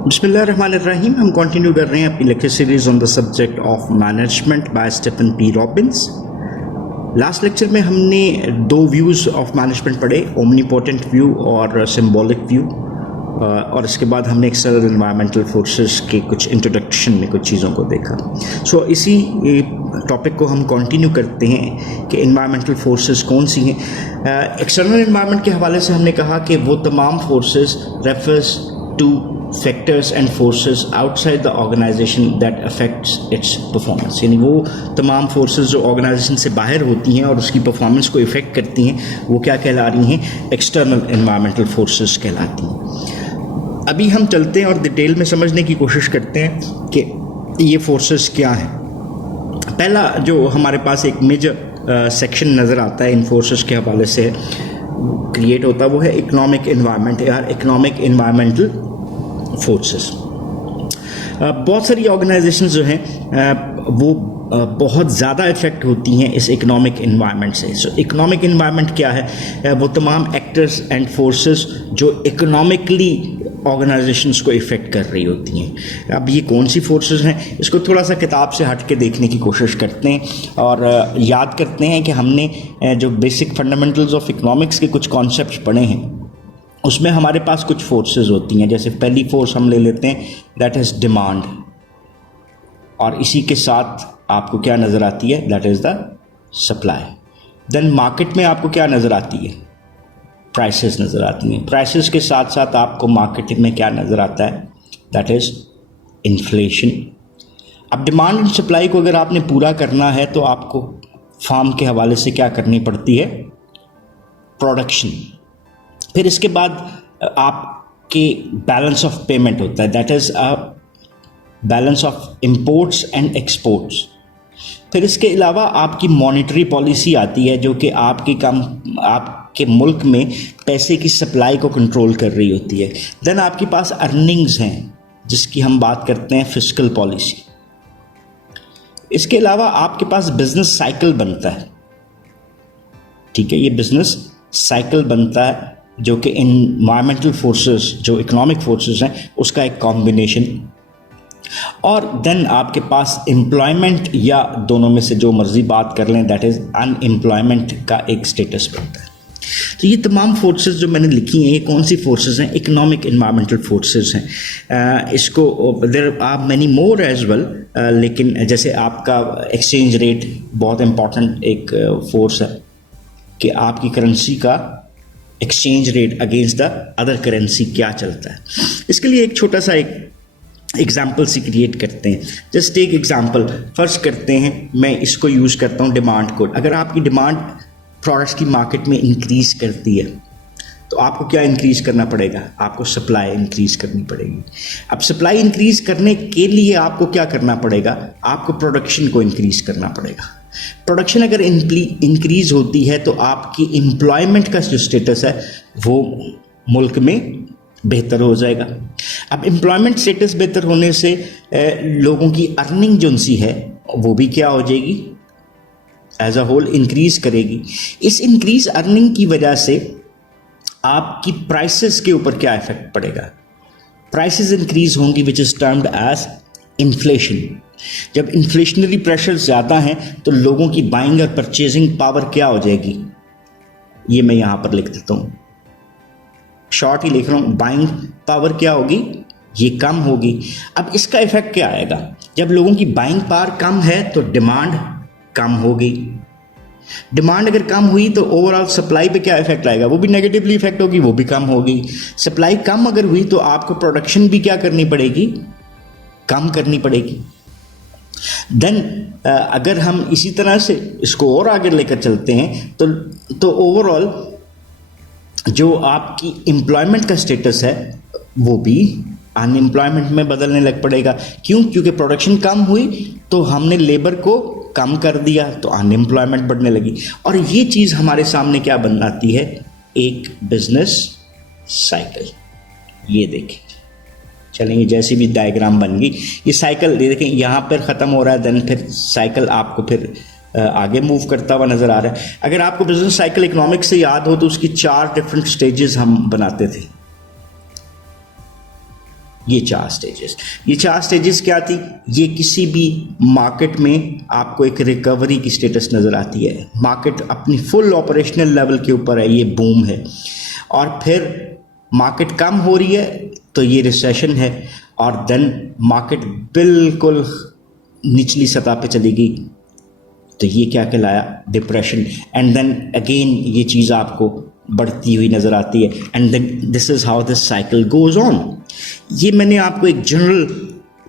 बिस्मिल्लाहिर्रहमानिर्रहीम। हम कंटिन्यू कर रहे हैं अपनी lecture series on the subject of management by Stephen P Robbins. Last lecture में हमने दो व्यूज़ ऑफ मैनेजमेंट पढ़े, ओमनीपोटेंट व्यू और सिंबॉलिक व्यू, और इसके बाद हमने एक्सटर्नल एनवायरमेंटल फोर्सेस के कुछ इंट्रोडक्शन में कुछ चीज़ों को देखा। सो इसी टॉपिक को हम कंटिन्यू करते हैं कि एनवायरमेंटल फोर्सेस कौन सी हैं। एक्सटर्नल एनवायरनमेंट के हवाले से हमने कहा कि वो तमाम forces refers to factors and forces outside the organisation that affects its performance, यानी वो तमाम फोर्सेस जो ऑर्गेनाइजेशन से बाहर होती हैं और उसकी परफॉर्मेंस को इफ़ेक्ट करती हैं, वो क्या कहला रही हैं? एक्सटर्नल एनवायरमेंटल फोर्सेस कहलाती हैं। अभी हम चलते हैं और डिटेल में समझने की कोशिश करते हैं कि ये फोर्सेस क्या हैं। पहला जो हमारे पास एक मेजर सेक्शन नज़र आता है इन फोर्सेस के हवाले से क्रिएट होता है, वो है इकोनॉमिक एनवायरनमेंट या इकोनॉमिक एनवायरमेंटल फोर्सेस। बहुत सारी ऑर्गेनाइजेशंस जो हैं वो बहुत ज़्यादा इफ़ेक्ट होती हैं इस इकोनॉमिक एनवायरनमेंट से। सो इकोनॉमिक एनवायरनमेंट क्या है? वो तमाम एक्टर्स एंड फोर्सेस जो इकोनॉमिकली ऑर्गेनाइजेशंस को इफ़ेक्ट कर रही होती हैं। अब ये कौन सी फोर्सेस हैं, इसको थोड़ा सा किताब से हट के देखने की कोशिश करते हैं और याद करते हैं कि हमने जो बेसिक फंडामेंटल्स ऑफ इकोनॉमिक्स के कुछ कॉन्सेप्ट्स पढ़े हैं, उसमें हमारे पास कुछ फोर्सेस होती हैं। जैसे पहली फोर्स हम ले लेते हैं, दैट इज़ डिमांड, और इसी के साथ आपको क्या नज़र आती है? That is the supply. Then market में आपको क्या नज़र आती है? प्राइसेस नज़र आती हैं। प्राइसेस के साथ साथ आपको मार्केट में क्या नज़र आता है? That is inflation. अब डिमांड एंड सप्लाई को अगर आपने पूरा करना है तो आपको फार्म के हवाले से क्या करनी पड़ती है? प्रोडक्शन। फिर इसके बाद आपके बैलेंस ऑफ पेमेंट होता है, that is a balance of imports and exports. फिर इसके अलावा आपकी मॉनेटरी पॉलिसी आती है जो कि आपके मुल्क में पैसे की सप्लाई को कंट्रोल कर रही होती है। देन आपके पास अर्निंग्स हैं जिसकी हम बात करते हैं फिस्कल पॉलिसी। इसके अलावा आपके पास बिजनेस साइकिल बनता है, ठीक है, ये बिजनेस साइकिल बनता है जो कि इन्वायरमेंटल फोर्सेस जो इकोनॉमिक फोर्सेस हैं उसका एक कॉम्बिनेशन। और देन आपके पास एम्प्लॉयमेंट या दोनों में से जो मर्जी बात कर लें, दैट इज़ अनएम्प्लॉयमेंट का एक स्टेटस बनता है। तो ये तमाम फोर्सेस जो मैंने लिखी हैं, ये कौन सी फोर्सेस हैं? इकोनॉमिक एनवायरमेंटल फोर्सेस हैं। इसको there are many more as well, लेकिन जैसे आपका एक्सचेंज रेट बहुत इंपॉर्टेंट एक फोर्स है कि आपकी करेंसी का exchange rate against the other currency क्या चलता है। इसके लिए एक छोटा सा एक एग्जाम्पल से क्रिएट करते हैं। जस्ट एक एग्जाम्पल फर्ज करते हैं, मैं इसको यूज़ करता हूँ डिमांड कोड। अगर आपकी डिमांड प्रोडक्ट्स की मार्केट में इंक्रीज़ करती है तो आपको क्या इंक्रीज़ करना पड़ेगा? आपको सप्लाई इंक्रीज़ करनी पड़ेगी। अब सप्लाई इंक्रीज़ करने के लिए आपको क्या करना पड़ेगा? आपको प्रोडक्शन को इंक्रीज़ करना पड़ेगा। प्रोडक्शन अगर इंक्रीज़ होती है तो आपकी एम्प्लॉयमेंट का जो स्टेटस है वो मुल्क में बेहतर हो जाएगा। अब एम्प्लॉयमेंट स्टेटस बेहतर होने से लोगों की अर्निंग जो सी है वो भी क्या हो जाएगी? एज अ होल इंक्रीज़ करेगी। इस इंक्रीज अर्निंग की वजह से आपकी प्राइसेस के ऊपर क्या इफेक्ट पड़ेगा? प्राइसेस इंक्रीज होंगी which is termed as inflation. जब इन्फ्लेशनरी प्रेशर ज़्यादा हैं तो लोगों की बाइंग और परचेजिंग पावर क्या हो जाएगी? ये मैं यहाँ पर लिख देता हूँ, शॉर्ट ही लिख रहा हूँ। बाइंग पावर क्या होगी? ये कम होगी। अब इसका इफेक्ट क्या आएगा? जब लोगों की बाइंग पावर कम है तो डिमांड कम होगी। डिमांड अगर कम हुई तो ओवरऑल सप्लाई पे क्या इफेक्ट आएगा? वो भी नेगेटिवली इफेक्ट होगी, वो भी कम होगी। सप्लाई कम अगर हुई तो आपको प्रोडक्शन भी क्या करनी पड़ेगी? कम करनी पड़ेगी। देन अगर हम इसी तरह से इसको और आगे लेकर चलते हैं तो ओवरऑल जो आपकी एम्प्लॉयमेंट का स्टेटस है वो भी अनएम्प्लॉयमेंट में बदलने लग पड़ेगा। क्यों? क्योंकि प्रोडक्शन कम हुई तो हमने लेबर को कम कर दिया तो अनएम्प्लॉयमेंट बढ़ने लगी। और ये चीज़ हमारे सामने क्या बनाती है? एक बिजनेस साइकिल। ये देखें, चलेंगे जैसी भी डायग्राम बन गई, ये साइकिल देखें यहाँ पर ख़त्म हो रहा है, देन फिर साइकिल आपको फिर आगे मूव करता हुआ नज़र आ रहा है। अगर आपको बिजनेस साइकिल इकोनॉमिक्स से याद हो तो उसकी 4 डिफरेंट स्टेजेस हम बनाते थे। ये 4 स्टेजेस क्या थी? ये किसी भी मार्केट में आपको एक रिकवरी की स्टेटस नज़र आती है, मार्केट अपनी फुल ऑपरेशनल लेवल के ऊपर है, ये बूम है, और फिर मार्केट कम हो रही है तो ये रिसेशन है, और देन मार्केट बिल्कुल निचली सतह पे चली गई तो ये क्या कहलाया? डिप्रेशन। एंड देन अगेन ये चीज़ आपको बढ़ती हुई नज़र आती है, and then this is how this cycle goes on. ये मैंने आपको एक जनरल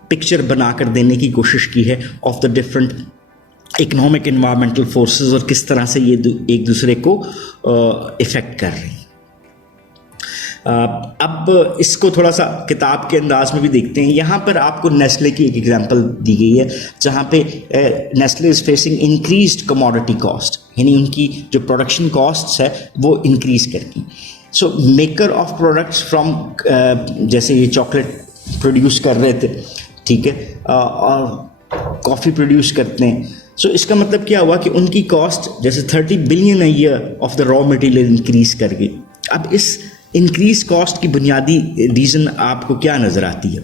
पिक्चर बनाकर देने की कोशिश की है of the different economic environmental forces और किस तरह से ये एक दूसरे को इफ़ेक्ट कर रही हैं। अब इसको थोड़ा सा किताब के अंदाज में भी देखते हैं। यहाँ पर आपको नेस्ले की एक एग्जांपल दी गई है जहाँ पे Nestle is facing increased commodity cost, यानी उनकी जो प्रोडक्शन कॉस्ट्स है वो इंक्रीज करती। सो मेकर ऑफ प्रोडक्ट्स फ्रॉम, जैसे ये चॉकलेट प्रोड्यूस कर रहे थे, ठीक है, और कॉफ़ी प्रोड्यूस करते हैं। सो इसका मतलब क्या हुआ कि उनकी कॉस्ट जैसे 30 billion a year of the raw material increase कर गई। अब इस इंक्रीज कॉस्ट की बुनियादी रीज़न आपको क्या नज़र आती है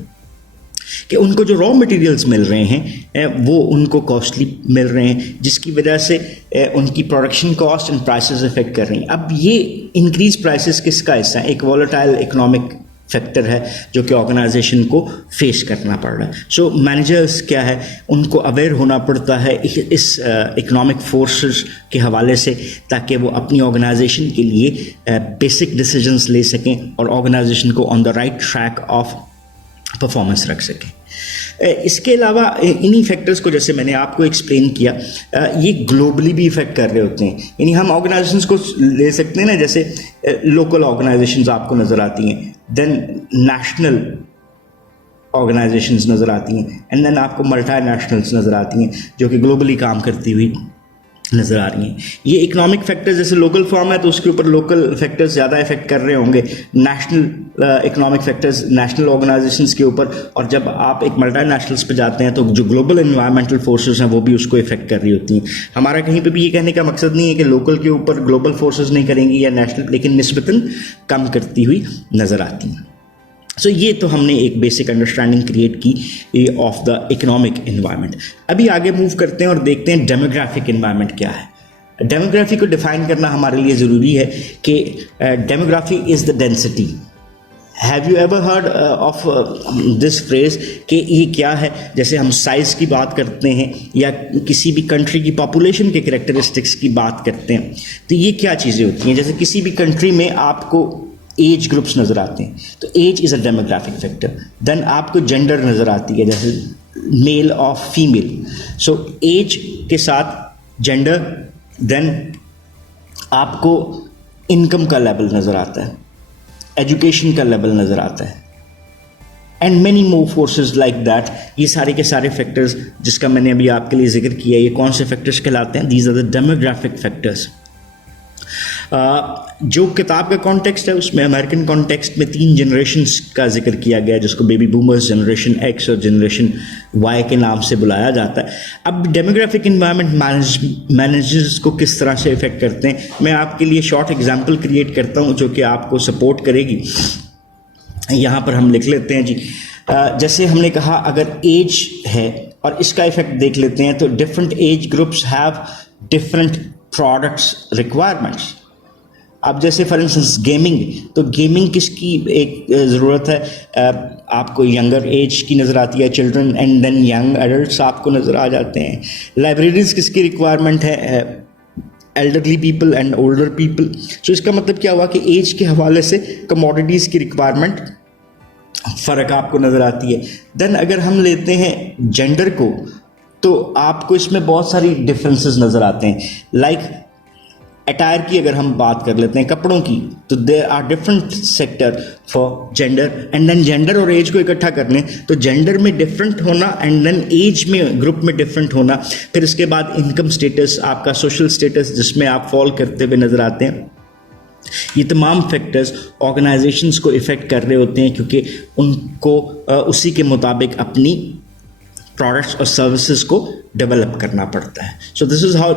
कि उनको जो रॉ मटेरियल्स मिल रहे हैं वो उनको कॉस्टली मिल रहे हैं, जिसकी वजह से उनकी production cost and prices effect कर रही हैं। अब ये इंक्रीज प्राइसेस किसका हिस्सा है? एक वॉलेटाइल इकोनॉमिक फैक्टर है जो कि ऑर्गेनाइजेशन को फेस करना पड़ रहा है। सो मैनेजर्स क्या है, उनको अवेयर होना पड़ता है इस इकोनॉमिक फोर्सेस के हवाले से, ताकि वो अपनी ऑर्गेनाइजेशन के लिए बेसिक डिसीजंस ले सकें और ऑर्गेनाइजेशन को on the right track of performance रख सकें। इसके अलावा इन्हीं फैक्टर्स को, जैसे मैंने आपको एक्सप्लेन किया, ये ग्लोबली भी इफ़ेक्ट कर रहे होते हैं। यानी हम ऑर्गेनाइजेशंस को ले सकते हैं ना, जैसे लोकल ऑर्गेनाइजेशंस आपको नज़र आती हैं, देन नेशनल ऑर्गेनाइजेशंस नज़र आती हैं, एंड देन आपको मल्टी नेशनल्स नज़र आती हैं जो कि ग्लोबली काम करती हुई नज़र आ रही हैं। ये इकोनॉमिक फैक्टर्स, जैसे लोकल फॉर्म है तो उसके ऊपर लोकल फैक्टर्स ज़्यादा इफेक्ट कर रहे होंगे, national economic factors national organisations के ऊपर, और जब आप एक मल्टी नेशनल्स पे जाते हैं तो जो ग्लोबल एनवायरमेंटल फोर्सेस हैं वो भी उसको इफेक्ट कर रही होती हैं। हमारा कहीं पे भी ये कहने का मकसद नहीं है कि लोकल के ऊपर ग्लोबल फोर्सेस नहीं करेंगी या नेशनल, लेकिन निस्बतन कम करती हुई नज़र आती हैं। सो ये तो हमने एक बेसिक अंडरस्टैंडिंग क्रिएट की ऑफ द इकोनॉमिक एनवायरनमेंट। अभी आगे मूव करते हैं और देखते हैं डेमोग्राफिक एनवायरनमेंट क्या है। डेमोग्राफी को डिफाइन करना हमारे लिए ज़रूरी है कि demography is the density. Have you ever heard of this phrase कि ये क्या है? जैसे हम साइज़ की बात करते हैं या किसी भी कंट्री की पॉपुलेशन के कैरेक्टरिस्टिक्स की बात करते हैं, तो ये क्या चीज़ें होती हैं? जैसे किसी भी कंट्री में आपको एज ग्रुप्स नज़र आते हैं, तो age is a demographic factor. Then आपको जेंडर नज़र आती है, जैसे मेल और फीमेल। सो एज के साथ जेंडर, देन आपको इनकम का लेवल नज़र आता है, एजुकेशन का लेवल नज़र आता है, and many more forces like that. ये सारे के सारे फैक्टर्स जिसका मैंने अभी आपके लिए जिक्र किया, ये कौन से फैक्टर्स कहलाते हैं? These are the demographic factors. जो किताब का कॉन्टेक्स्ट है उसमें अमेरिकन कॉन्टेक्स्ट में 3 जनरेशन्स का जिक्र किया गया, जिसको बेबी बूमर्स, जनरेशन एक्स और जनरेशन वाई के नाम से बुलाया जाता है। अब डेमोग्राफिक इन्वायरमेंट मैनेजर्स को किस तरह से इफेक्ट करते हैं, मैं आपके लिए शॉर्ट एग्जांपल क्रिएट करता हूं जो कि आपको सपोर्ट करेगी। यहाँ पर हम लिख लेते हैं जी, जैसे हमने कहा अगर एज है और इसका इफेक्ट देख लेते हैं, तो different age groups have different products requirements. अब जैसे फॉर इंस्टेंस गेमिंग, तो गेमिंग किसकी एक ज़रूरत है? आपको यंगर एज की नज़र आती है, children, and then young adults आपको नज़र आ जाते हैं। लाइब्रेरीज किसकी रिक्वायरमेंट है? Elderly people and older people. So इसका मतलब क्या हुआ कि एज के हवाले से कमोडिटीज़ की रिक्वायरमेंट फ़र्क आपको नज़र आती है। देन अगर हम लेते हैं जेंडर को, तो आपको इसमें बहुत सारी डिफरेंसेस नज़र आते हैं। लाइक अटायर की अगर हम बात कर लेते हैं, कपड़ों की, तो there are different sector for gender, and then gender और एज को इकट्ठा कर लें तो जेंडर में डिफरेंट होना एंड देन एज में ग्रुप में डिफरेंट होना, फिर इसके बाद इनकम स्टेटस, आपका सोशल स्टेटस जिसमें आप फॉल करते हुए नज़र आते हैं। ये तमाम फैक्टर्स ऑर्गेनाइजेशंस को इफ़ेक्ट कर रहे होते हैं क्योंकि उनको उसी के मुताबिक अपनी प्रोडक्ट्स और सर्विसेज को डेवलप करना पड़ता है। So this is how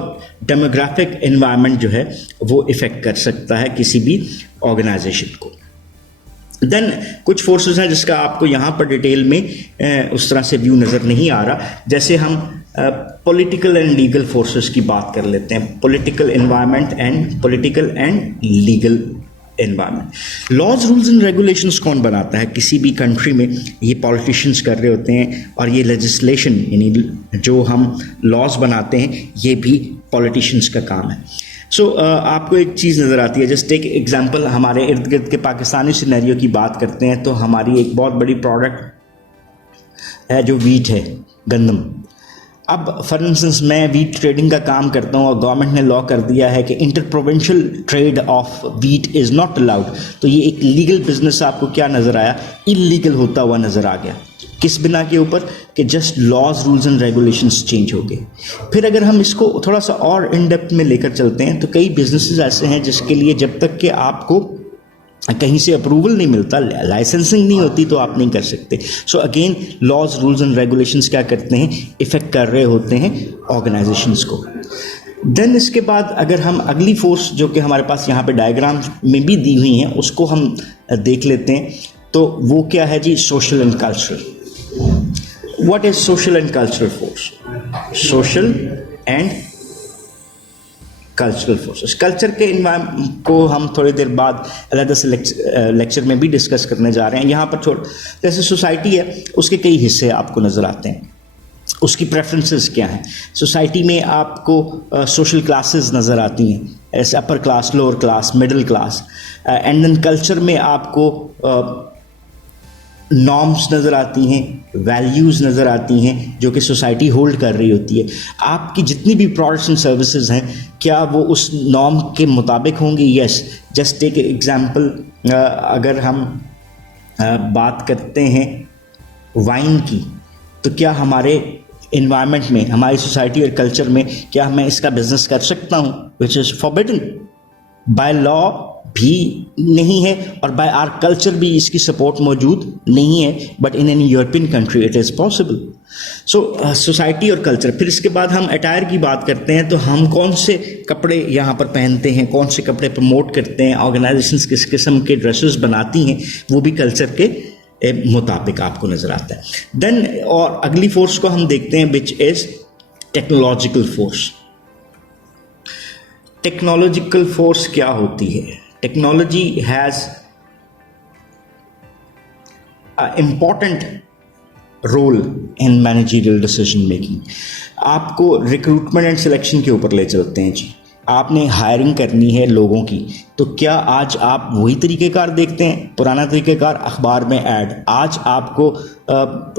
demographic environment जो है वो इफ़ेक्ट कर सकता है किसी भी ऑर्गेनाइजेशन को। देन कुछ फोर्सेस हैं जिसका आपको यहाँ पर डिटेल में उस तरह से व्यू नज़र नहीं आ रहा, जैसे हम पॉलिटिकल एंड लीगल फोर्सेस की बात कर लेते हैं, political environment and political and legal environment. Laws rules and regulations कौन बनाता है किसी भी कंट्री में? ये पॉलिटिशियंस कर रहे होते हैं, और ये लेजिस्लेशन यानी जो हम लॉज बनाते हैं ये भी पॉलिटिशियंस का काम है। आपको एक चीज़ नज़र आती है, जस्ट एक एग्जांपल, हमारे इर्द गिर्द के पाकिस्तानी सिनेरियो की बात करते हैं तो हमारी एक बहुत बड़ी प्रोडक्ट है जो वीट है, गंदम। अब फॉर इंस्टेंस मैं वीट ट्रेडिंग का काम करता हूँ और गवर्नमेंट ने लॉ कर दिया है कि inter provincial trade off wheat is not allowed, तो ये एक लीगल बिजनेस आपको क्या नज़र आया? इलीगल होता हुआ नज़र आ गया। किस बिना के ऊपर? कि just laws rules and regulations change हो गए। फिर अगर हम इसको थोड़ा सा और इन डेप्थ में लेकर चलते हैं तो कई बिजनेसेस ऐसे हैं जिसके लिए जब तक कि आपको कहीं से अप्रूवल नहीं मिलता, लाइसेंसिंग नहीं होती, तो आप नहीं कर सकते। So again laws rules and regulations क्या करते हैं? इफेक्ट कर रहे होते हैं ऑर्गेनाइजेशंस को। देन इसके बाद अगर हम अगली फोर्स जो कि हमारे पास यहाँ पे डायग्राम में भी दी हुई हैं उसको हम देख लेते हैं, तो वो क्या है जी? Social and cultural. What is social and cultural force? Social and cultural forces. Culture के इन्वायरमेंट को हम थोड़ी देर बाद अलग से लेक्चर में भी डिस्कस करने जा रहे हैं। यहाँ पर जैसे सोसाइटी है उसके कई हिस्से आपको नज़र आते हैं, उसकी प्रेफरेंसेस क्या हैं। सोसाइटी में आपको सोशल क्लासेस नज़र आती हैं, ऐसे upper class, lower class, middle class, and then culture में आपको नॉर्म्स नज़र आती हैं, वैल्यूज़ नज़र आती हैं जो कि सोसाइटी होल्ड कर रही होती है। आपकी जितनी भी प्रोडक्ट्स एंड सर्विसेज हैं क्या वो उस नॉर्म के मुताबिक होंगी? यस। जस्ट एक एग्जांपल, अगर हम बात करते हैं वाइन की, तो क्या हमारे इन्वायरमेंट में, हमारी सोसाइटी और कल्चर में क्या मैं इसका बिजनेस कर सकता हूँ? Which is forbidden by law भी नहीं है, और बाय आर कल्चर भी इसकी सपोर्ट मौजूद नहीं है, but in any European country it is possible. So society और कल्चर। फिर इसके बाद हम अटायर की बात करते हैं, तो हम कौन से कपड़े यहाँ पर पहनते हैं, कौन से कपड़े प्रमोट करते हैं, ऑर्गेनाइजेशंस किस किस्म के ड्रेसेस बनाती हैं, वो भी कल्चर के मुताबिक आपको नज़र आता है। देन और अगली फोर्स को हम देखते हैं which is technological force. Technological force क्या होती है? Technology has important role in managerial decision making. आपको रिक्रूटमेंट एंड सिलेक्शन के ऊपर ले चलते हैं जी। आपने हायरिंग करनी है लोगों की, तो क्या आज आप वही तरीक़ेकार देखते हैं? पुराना तरीक़ेकार, अखबार में ऐड। आज आपको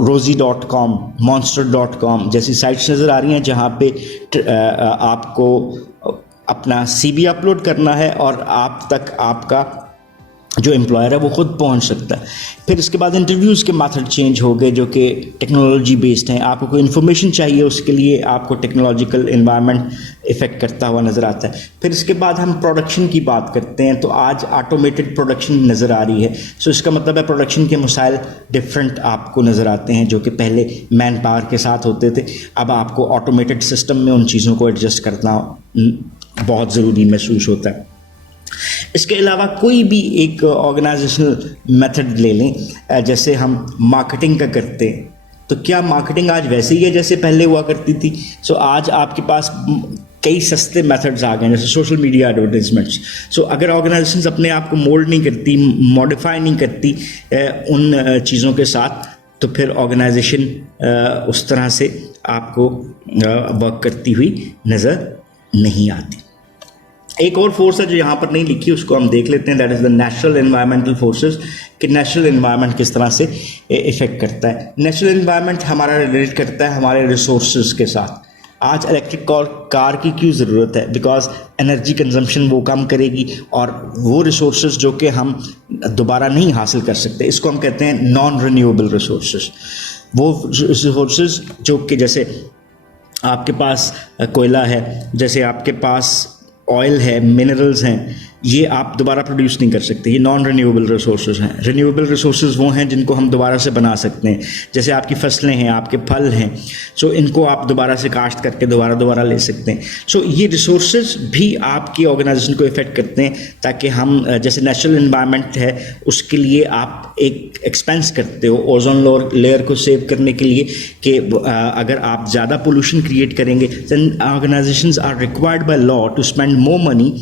rosie.com, monster.com जैसी साइट्स नज़र आ रही हैं जहाँ पे आपको अपना CV अपलोड करना है और आप तक आपका जो एम्प्लॉयर है वो खुद पहुंच सकता है। फिर इसके बाद इंटरव्यूज़ के मेथड चेंज हो गए जो कि टेक्नोलॉजी बेस्ड हैं। आपको कोई इन्फॉर्मेशन चाहिए, उसके लिए आपको टेक्नोलॉजिकल इन्वायरमेंट इफ़ेक्ट करता हुआ नज़र आता है। फिर इसके बाद हम प्रोडक्शन की बात करते हैं, तो आज ऑटोमेटेड प्रोडक्शन नज़र आ रही है। सो इसका मतलब है प्रोडक्शन के मसाइल डिफरेंट आपको नज़र आते हैं, जो कि पहले मैन पावर के साथ होते थे, अब आपको ऑटोमेटेड सिस्टम में उन चीज़ों को एडजस्ट करना बहुत ज़रूरी महसूस होता है। इसके अलावा कोई भी एक ऑर्गेनाइजेशनल मेथड ले लें, जैसे हम मार्केटिंग का करते हैं, तो क्या मार्केटिंग आज वैसे ही है जैसे पहले हुआ करती थी? सो आज आपके पास कई सस्ते मेथड्स आ गए हैं, जैसे सोशल मीडिया एडवर्टाइजमेंट्स। सो अगर ऑर्गेनाइजेशंस अपने आप को मोल्ड नहीं करती, मॉडिफाई नहीं करती उन चीज़ों के साथ, तो फिर ऑर्गेनाइजेशन उस तरह से आपको वर्क करती हुई नज़र नहीं आती। एक और फोर्स है जो यहाँ पर नहीं लिखी, उसको हम देख लेते हैं, that is the natural environmental forces. कि नेचुरल एनवायरनमेंट किस तरह से इफ़ेक्ट करता है। नेचुरल एनवायरनमेंट हमारा रिलेट करता है हमारे रिसोर्सेज के साथ। आज इलेक्ट्रिक कार की क्यों ज़रूरत है? बिकॉज एनर्जी कंजम्पशन वो कम करेगी और वो रिसोर्सेज जो कि हम दोबारा नहीं हासिल कर सकते, इसको हम कहते हैं नॉन रिन्यूएबल रिसोर्सेज। वो रिसोर्सेज जो कि जैसे आपके पास कोयला है, जैसे आपके पास ऑयल है, मिनरल्स हैं, ये आप दोबारा प्रोड्यूस नहीं कर सकते, ये नॉन रिन्यूएबल रिसोर्सेज हैं। रिन्यूएबल रिसोर्सेज वो हैं जिनको हम दोबारा से बना सकते हैं, जैसे आपकी फसलें हैं, आपके फल हैं, सो इनको आप दोबारा से काश्त करके दोबारा ले सकते हैं। सो ये रिसोर्सेज भी आपकी ऑर्गेनाइजेशन को इफेक्ट करते हैं, ताकि हम जैसे नेचुरल इन्वायरमेंट है उसके लिए आप एक एक्सपेंस करते हो ओजोन लेयर को सेव करने के लिए, कि अगर आप ज़्यादा पोल्यूशन क्रिएट करेंगे then organisations are required by law to spend more money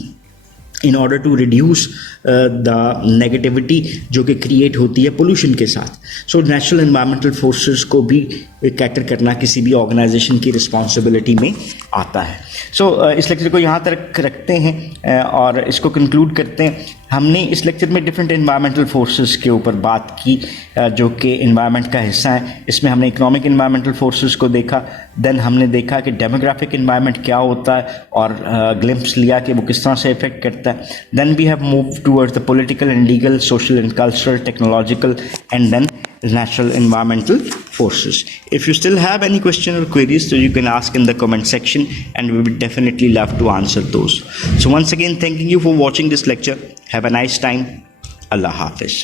in order to reduce the negativity जो कि क्रिएट होती है पोल्यूशन के साथ। सो नेचुरल एनवायरमेंटल फोर्सेस को भी कैटर करना किसी भी ऑर्गेनाइजेशन की रिस्पॉन्सिबिलिटी में आता है। सो इस लेक्चर को यहाँ तक रखते हैं और इसको कंक्लूड करते हैं। हमने इस लेक्चर में डिफरेंट एनवायरमेंटल फोर्सेस के ऊपर बात की जो कि एनवायरनमेंट का हिस्सा है। इसमें हमने इकोनॉमिक एनवायरमेंटल फोर्सेस को देखा, देन हमने देखा कि डेमोग्राफिक एनवायरनमेंट क्या होता है और ग्लिम्प्स लिया कि वो किस तरह से इफेक्ट करता है। Then we have move towards the political and legal, social and cultural, technological and then natural environmental forces. If you still have any question or queries, so you can ask in the comment section and we would definitely love to answer those. So once again, thanking you for watching this lecture. Have a nice time. Allah Hafiz.